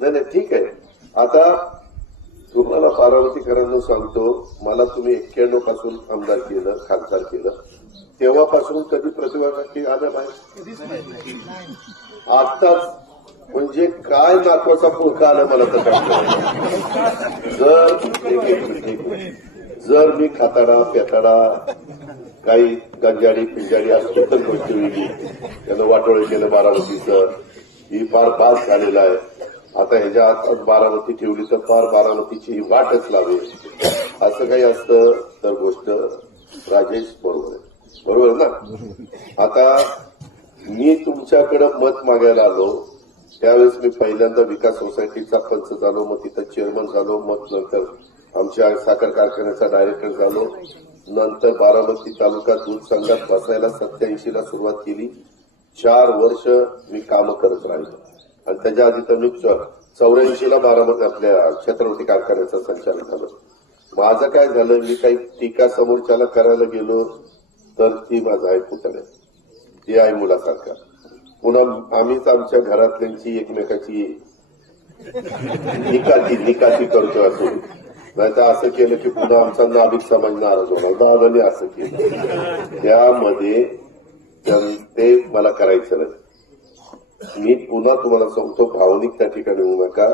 नाही नाही ठीक आहे. आता तुम्हाला बारामतीकरांना सांगतो, मला तुम्ही 91 पासून आमदार केलं, खासदार केलं, तेव्हापासून कधी प्रतिभागी आलं नाही. आताच म्हणजे काय नातवाचा पुळका आला मला तर जर मी खाताडा पेताडा काही गंजाडी पिंजाडी असतो तर गोष्ट वेगळी. त्यानं वाटोळे केलं बारामतीचं, ही फार बाद झालेला आहे. आता ह्याच्या हातात बारामती ठेवली तर फार बारामतीची ही वाटच लावेल असं काही असतं तर गोष्ट राजेश बरोबर आहे. बरोबर ना. आता मी तुमच्याकडे मत मागायला आलो त्यावेळेस मी पहिल्यांदा विकास सोसायटीचा पंच झालो, मग तिथं चेअरमन झालो, मग नंतर आमच्या साखर कारखान्याचा डायरेक्टर झालो, नंतर बारामती तालुका दूध संघात बसायला 87 ला सुरुवात केली. 4 वर्ष मी काम करत राहिलो आणि त्याच्या आधी तर मी 84 ला बारामती आपल्या छत्रपती कारखान्याचं संचालन झालं. माझं काय झालं, मी काही टीका समोरच्याला करायला गेलो तर ती माझा आहे पुतण्या, ती आहे मुलासारखा. पुन्हा आम्हीच आमच्या घरातल्यांची एकमेकाची निकाती करतो असो, नाही तर असं केलं की पुन्हा आमचा नाभिक समाज नाराज होणार. दादाने असं केलं, त्यामध्ये ते मला करायचं नाही. मी पुन्हा तुम्हाला सांगतो, भावनिक त्या ठिकाणी होऊ नका.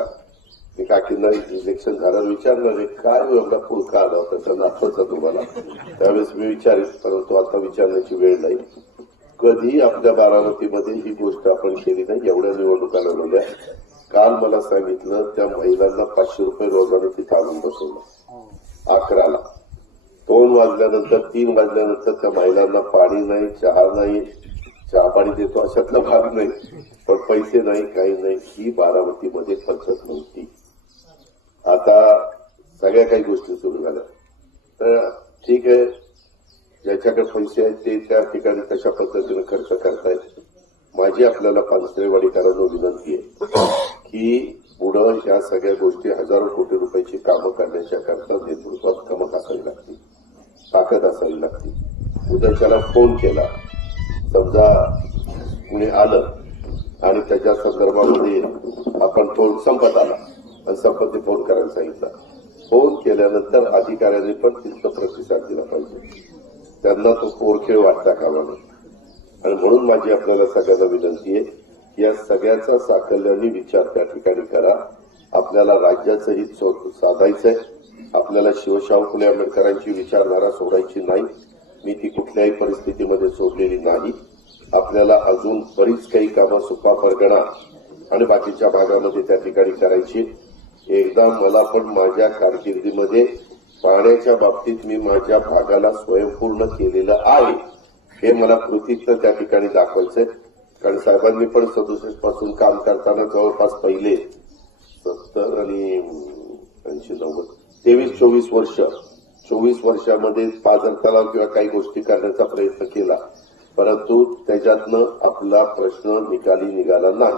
मी काकींना इलेक्शन झाल्यावर विचारणार आहे काय एवढा पुळका आला होता त्या नातवाचा तुम्हाला, त्यावेळेस मी विचारेन, परंतु आता विचारण्याची वेळ नाही. कधी आपल्या बारामतीमध्ये ही गोष्ट आपण केली नाही. एवढ्या निवडणुका लढवल्या. काल मला सांगितलं त्या महिलांना 500 रुपये रोजाने तिथे आणून बसवलं 11 ला. 2 वाजल्यानंतर 3 वाजल्यानंतर त्या महिलांना पाणी नाही, चहा नाही, चहा पाणी देतो अशातला भाग नाही, पण पैसे नाही, काही नाही. ही बारामतीमध्ये पद्धत नव्हती. आता सगळ्या काही गोष्टी सुरू झाल्या. तर ठीक आहे, ज्याच्याकडे पैसे आहेत ते त्या ठिकाणी कशा पद्धतीने खर्च करतायत. माझी आपल्याला पानसरेवाडीकरांना विनंती आहे की पुढं ह्या सगळ्या गोष्टी हजारो कोटी रुपयाची कामं करण्याच्या करता नेतृत्वात कमक असावी लागते, ताकद असावी लागते. उद्याच्याला फोन केला, समजा कुणी आलं आणि त्याच्या संदर्भामध्ये आपण फोन संपत आला आणि संपत्ती फोन करायला सांगितला. फोन केल्यानंतर अधिकाऱ्यांनी पण तिथं प्रतिसाद दिला पाहिजे, त्यांना तो पोरखेळ वाटता कामा नये. आणि म्हणून माझी आपल्याला सगळ्यांना विनंती आहे की या सगळ्याचा साकल्याने विचार त्या ठिकाणी करा. आपल्याला राज्याचं हित साधायचंय. आपल्याला शिवशाहू फुले आंबेडकरांची विचारधारा सोडायची नाही. मी ती कुठल्याही परिस्थितीमध्ये सोडलेली नाही. आपल्याला अजून बरीच काही कामं सुपा परगणा आणि बाकीच्या भागामध्ये त्या ठिकाणी करायची. एकदा मला पण माझ्या कारकिर्दीमध्ये पाण्याच्या बाबतीत मी माझ्या भागाला स्वयंपूर्ण केलेलं आहे हे मला कृतीतनं त्या ठिकाणी दाखवायचंय. कारण साहेबांनी पण 67 पासून काम करताना जवळपास पहिले 70 आणि 80 90 23-24 वर्ष 24 वर्षामध्ये पाझर तलाव किंवा काही गोष्टी करण्याचा प्रयत्न केला, परंतु त्याच्यातनं आपला प्रश्न निकाली निघाला नाही.